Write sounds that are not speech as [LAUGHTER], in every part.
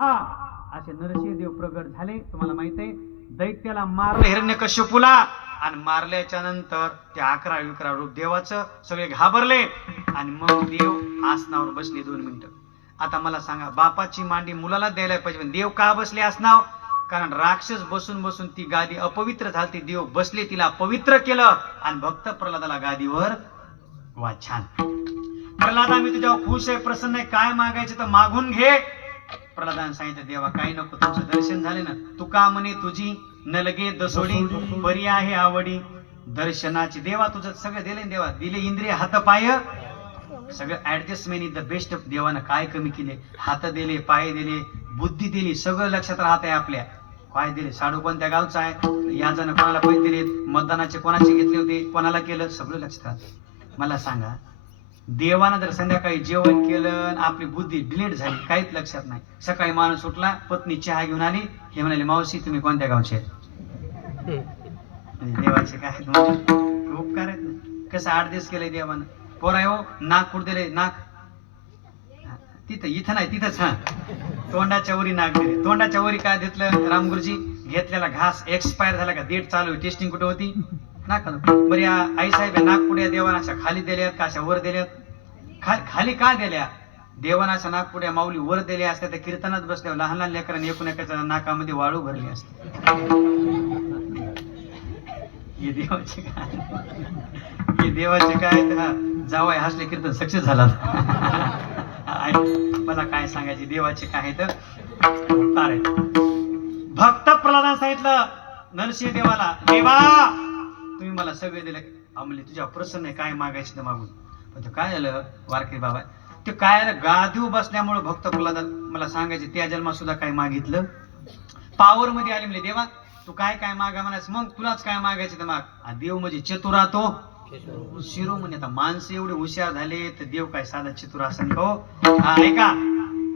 स्वाहा असे नरसिंह देव प्रगट झाले. तुम्हाला माहीत आहे दैत्याला मारलं हिरण्य कश्यपूला आणि मारल्याच्या नंतर ते अकरा विकरा रूप देवाचं सगळे घाबरले आणि मग देव आसनावर बसले दोन मिनिटं. आता मला सांगा बापाची मांडी मुलाला द्यायला पाहिजे देव का बसले आसनाव कारण राक्षस बसून बसून ती गादी अपवित्र झाली देव बसले तिला पवित्र केलं आणि भक्त प्रल्हादाला गादीवर वा छान प्रल्हादा मी तुझ्यावर खुश आहे प्रसन्न आहे काय मागायचे तर मागून घे. प्रल्हादाने सांगितलं देवा काही नको तुमचं दर्शन झाले ना तू म्हणे तुझी नलगे दसोडी परी आहे आवडी दर्शनाची देवा तुझं सगळं दिले देवा दिले इंद्रिय हात पाय सगळं ऍडजस्टमेंट इज द बेस्ट देवानं काय कमी केले हात दिले पाय दिले बुद्धी दिली सगळं लक्षात राहत आहे आपल्या काय दिले साडू कोणत्या गावचा आहे या जण कोणाला पैसे दिले मतदानाचे कोणाचे घेतले होते कोणाला केलं सगळं लक्षात राहत. मला सांगा देवानं जर संध्याकाळी जेवण केलं आणि आपली बुद्धी डिलीट झाली काहीच लक्षात नाही. सकाळी माणूस उठला पत्नी चहा घेऊन आली हे म्हणाले मावशी तुम्ही कोणत्या गावचे देवाचे काय उपकार आहेत कसं आठ दिवस केले देवानं? पोरा हो नाक कुठ दिले नाक. तिथं इथं नाही तिथंच हा. तोंडाच्या वरी नाक दिले. तोंडाच्या वरी काय घेतलं रामगुरुजी? घेतलेला घास एक्सपायर झाला का? डेट चालू टेस्टिंग कुठे होती? नाका बरं या आई साहेब या नागपुड्या देवाना अशा खाली दिल्यात का अशा वर दिल्यात? खा खाली का दिल्या? देवानाच्या नागपुड्या माऊली वर दिल्या असत्या त्या कीर्तनात बसल्या लहान लहान लेकरांनी एकूण एकाच्या नाकामध्ये वाळू भरली असते. हे देवाचे काय? हे देवाचे काय? तर जावाय हसले कीर्तन सक्सेस झाला मला काय सांगायचे? देवाचे काय आहे तर भक्त प्रल्हादान सांगितलं नरसिंह देवाला देवा! तुम्ही मला सगळे दिले. आम्हाला तुझ्या प्रसन्न आहे काय मागायचं तर मागून? पण ते काय झालं वारकरी बाबा? ते काय गादीव बसल्यामुळे भक्त बोला मला सांगायचे त्या जन्मात सुद्धा काय मागितलं? पावर मध्ये आले म्हणजे देवा तू काय काय मागा म्हणायचं मग तुलाच काय मागायचं तर माग. देव म्हणजे चतुरा तो. शिरोमणी आता माणसं एवढे हुशार झाले तर देव काय साधा चतुर असन हो? हा ऐका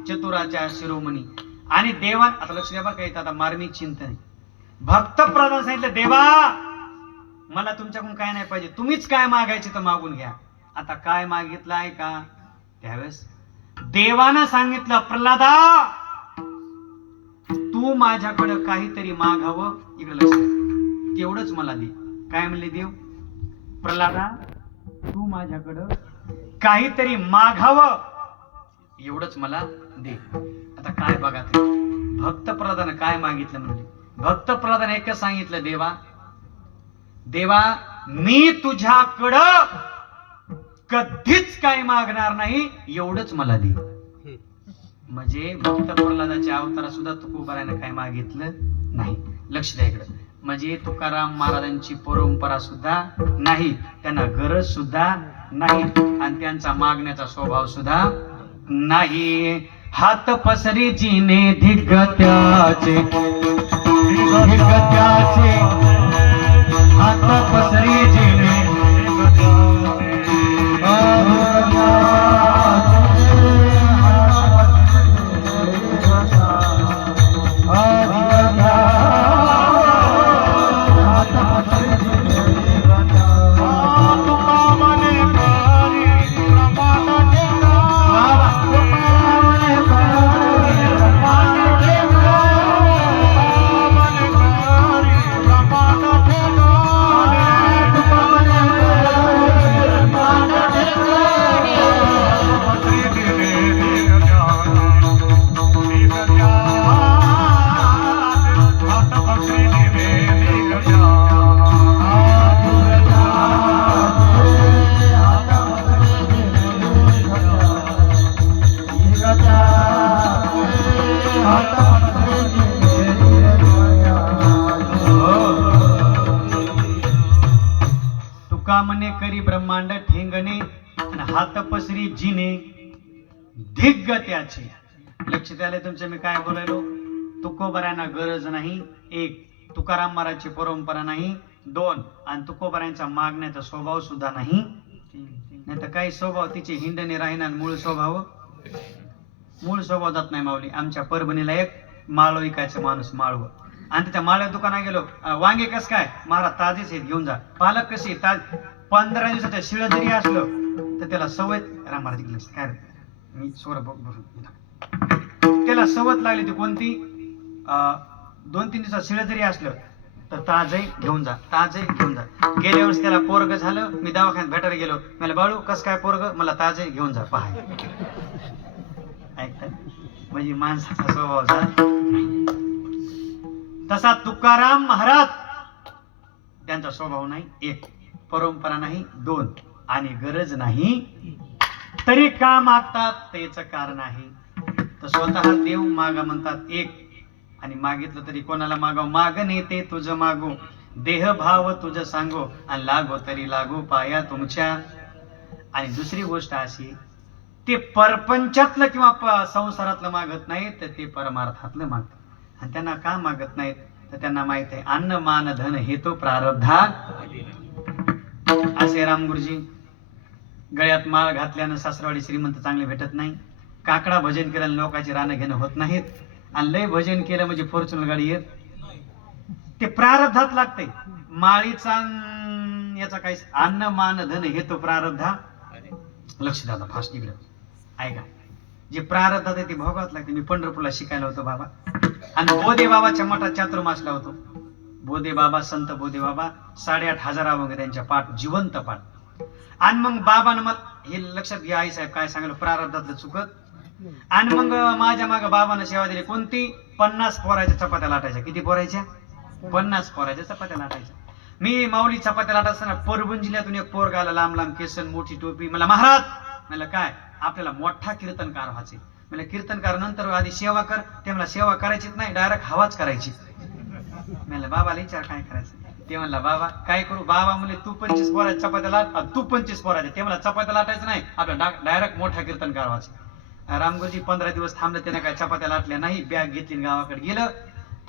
चतुराच्या शिरोमणी आणि देवा आता लक्ष द्या बरं इथं आता मार्मिक चिंतन भक्त प्रधान सांगितलं देवा मला तुमच्याकडून काय नाही पाहिजे. तुम्हीच काय मागायचे तर मागून घ्या. आता काय मागितलं आहे का? त्यावेळेस देवानं सांगितलं प्रल्हादा तू माझ्याकडं काहीतरी मागावं. इकडे लक्ष तेवढंच मला दे. काय म्हणले देव? प्रल्हादा तू माझ्याकडं काहीतरी मागावं. एवढंच मला दे. आता काय बघा ते भक्त प्रधान काय मागितलं म्हणजे भक्त प्रधान एकच सांगितलं देवा देवा मी तुझ्याकडं कधीच काय मागणार नाही एवढंच मला दे. म्हणजे भक्त प्रल्हादाच्या अवतारा सुद्धा तुकोबाराने काय मागितलं नाही. लक्ष द्या इकडं. म्हणजे तुकाराम महाराजांची परंपरा सुद्धा नाही त्यांना गरज सुद्धा नाही आणि त्यांचा मागण्याचा स्वभाव सुद्धा नाही. हात पसरी जिने धिगत्याचे धिगत्याचे. हात पसरी जिने तुका करी ब्रह्मांड ठेंगणे आणि हात पसरी जिने धिग्ग त्याचे. लक्ष द्यायला तुमचं मी काय बोलायलो? तुकोबऱ्यांना गरज नाही. एक तुकाराम महाराजची परंपरा नाही. दोन आणि तुकोबऱ्यांचा मागण्याचा स्वभाव सुद्धा नाही. नाही तर काही स्वभाव तिचे हिंडणे राहीन मूळ स्वभाव? मूळ स्वभाव जात नाही माऊली. आमच्या परभणीला एक माळ विकायचं माणूस माळव. आणि त्या माळ्या दुकानात गेलो. वांगे कस काय? महाराज ताजेच आहेत घेऊन जा. पालक कशी ताज. पंधरा दिवसाच्या शिळ जरी असलं तर त्याला सवय राम महाराज काय मी स्वर भरून त्याला सवत लागली ती कोणती? अं, दोन तीन दिवसात शिळ जरी असलं तर ताजही घेऊन जा. ताजही घेऊन जा. गेल्या वर्षी त्याला पोरग झालं. मी दवाखान्यात भेटायला गेलो. मला बाळू कस काय पोरग? मला ताजही घेऊन जा. पहा. ऐकता? म्हणजे माणसाचा स्वभाव झाला. तसा तुकाराम महाराज. त्यांचा स्वभाव नाही एक. परंपरा नाही दोन. आणि गरज नाही. तरी का मागतात त्याच कारण आहे. तर स्वतः देव मागा म्हणतात एक. आणि मागितलं तरी कोणाला मागाव? माग नेते तुझ मागो. देह भाव तुझ सांगो. आणि लागो तरी लागो पाया तुमच्या. आणि दुसरी गोष्ट अशी ते परपंचातलं किंवा संसारातलं मागत नाही तर ते परमार्थातलं मागतात. आणि त्यांना का मागत नाहीत? तर त्यांना माहीत आहे अन्न मान धन हे तो प्रारब्धा असे रामगुरुजी गळ्यात माळ घातल्यानं सासरवाडी श्रीमंत चांगले भेटत नाही. काकडा भजन केल्यानं लोकांची रानं घेणं होत नाहीत. आणि लय भजन केलं म्हणजे फॉर्च्युनर गाडी येत. ते प्रारब्धात लागते माळीचा याचा काही अन्न मान धन हे तो प्रारब्धा लक्ष द्या फास्ट इकडं. ऐका. जे प्रारब्धात आहे ते भोगावत लागते मी पंढरपूरला शिकायला होतो बाबा. आणि बोधे बाबाच्या मठात चातुर्मासला होतो. बोधे बाबा संत बोधे बाबा साडेआठ हजार वगैरे त्यांच्या पाठ जिवंत पाठ. आणि मग बाबानं मला हे लक्षात घ्या आई साहेब काय सांगलं प्रारब्धातलं चुकत. आणि मग माझ्या माग बाबानं सेवा दिली कोणती? पन्नास पोराच्या चपात्या लाटायच्या. किती पोरायच्या? पन्नास पोराच्या चपात्या लाटायच्या. मी माऊली चपात्या लाट असताना परभणी जिल्ह्यातून एक पोरगाला लांब लांब केसन मोठी टोपी. मला महाराज! मला काय? आपल्याला मोठा कीर्तनकार व्हायचे म्हणजे कीर्तनकार नंतर आधी सेवा कर. ते म्हणला सेवा करायचीच नाही डायरेक्ट हवाच करायची. म्हणलं बाबाला विचार काय करायचं? ते म्हणला बाबा काय करू? बाबा म्हणले तू पंचवीस पोराच्या चपात्या लाट तू पंचवीस पोराच्या. ते म्हणला चपात्या लाटायचं नाही आपला डायरेक्ट मोठा कीर्तनकार व्हायचं रामगुरुजी पंधरा दिवस थांबले त्याने काय चपात्या लाटल्या नाही? बॅग घेतली गावाकडे गेलं.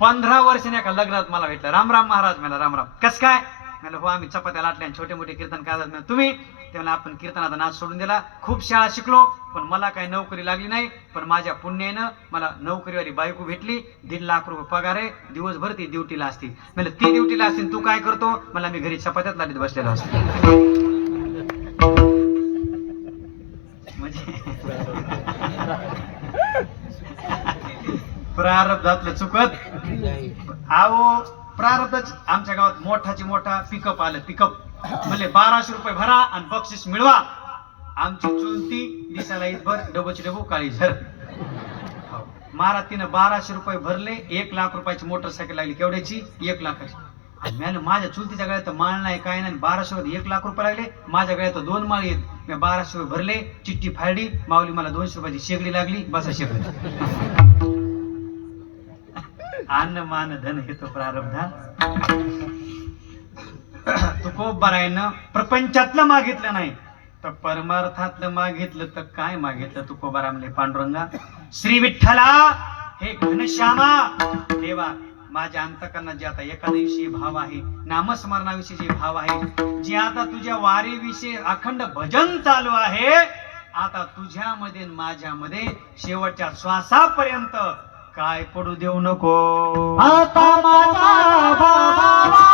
पंधरा वर्षाने एका लग्नात मला भेटलं. राम राम महाराज मला राम राम. कस काय? म्हणलं हो आम्ही चपात्या लाटल्या आणि छोटे मोठे कीर्तन म्हणलं, तुम्ही ते म्हणलं आपण कीर्तनाचा नाच सोडून दिला. खूप शाळा शिकलो पण मला काही नोकरी लागली नाही. पण माझ्या पुण्यानं मला नोकरीवाली बायको भेटली. दीड लाख रुपये पगार आहे. दिवसभर ती ड्युटीला असती. म्हणलं ती ड्युटीला असतील तू काय करतो? मला मी घरी चपात्यात लाटीत बसलेलो असतो. म्हणजे [LAUGHS] प्रारब्धातलं चुकत. अहो प्रारब्धच आमच्या गावात मोठाची मोठा पिकअप आलं पिकअप म्हणजे बाराशे रुपये भरा आणि बक्षीस मिळवा. आमची चुलती दिसायला इथभर डबोची डबो काळी झर. हो. मारा तिनं बाराशे रुपये भरले एक लाख रुपयाची मोटरसायकल लागली केवढ्याची? एक लाखाची. मॅन माझ्या चुलतीच्या गळ्यात माळ नाही काय नाही बाराशे वर एक लाख रुपये लागले. माझ्या गळ्यात तर दोन माळ आहेत. मी बाराशे रुपये भरले चिठ्ठी फाडली. माऊली मला दोनशे रुपयाची शेगडी लागली बसा शेगडी. अन्न मान धन हे तो प्रारब्धा तुकोबारायनं प्रपंचातलं मागितलं नाही. तर परमार्थातलं मागितलं तर काय मागितलं? तुकोबारामले म्हणजे पांडुरंगा. श्री विठ्ठला हे घनश्यामा देवा माझ्या अंतकरणात जे आता एकादविषयी भाव आहे नामस्मरणाविषयी जे भाव आहे जे आता तुझ्या वारीविषयी अखंड भजन चालू आहे आता तुझ्यामध्ये माझ्यामध्ये शेवटच्या श्वासापर्यंत काय पडू देऊ नको. आता माझा